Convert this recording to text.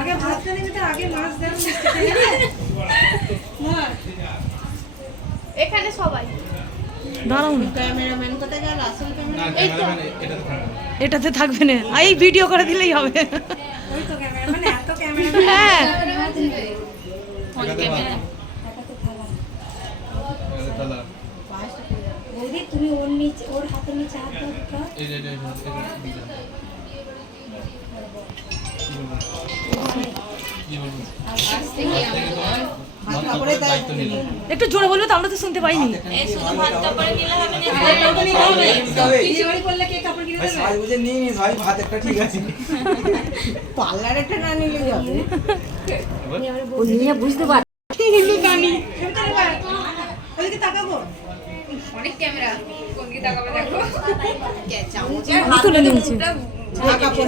আগে ভাত নিতে আগে মাছ দেন এখানে সবাই দাঁড়াউন, ক্যামেরাম্যান কোথায় গেল? আসল ক্যামেরা এটাতে থাকবে না, এই ভিডিও করে দিলেই হবে। ওই তো ক্যামেরাম্যান, এত ক্যামেরাম্যান। হ্যাঁ ফোন ক্যামেরা বৌদি তুমি ওর নিচে, ওর হাতের নিচে হাত দাও তো। একটু জোরে বলবে তো, আমরা তো শুনতে পাইনি। এই শুধু ভাত কাপড়ে নিলে হবে না, বিয়ে বাড়ি করলে কে কাপড় কিনে দেবে? বুঝে নিয়ে নিস ভাই, ভাত একটা ঠিক আছে। পার্লার একটা না নিলে যাবে। ও নিয়ে বুঝতে পার। হিন্দু গানি ওদিকে তাকাবো। অনেক ক্যামেরা কোন দিকে তাকাবে দেখো। তুলে নিয়েছি। ঢাকা পরে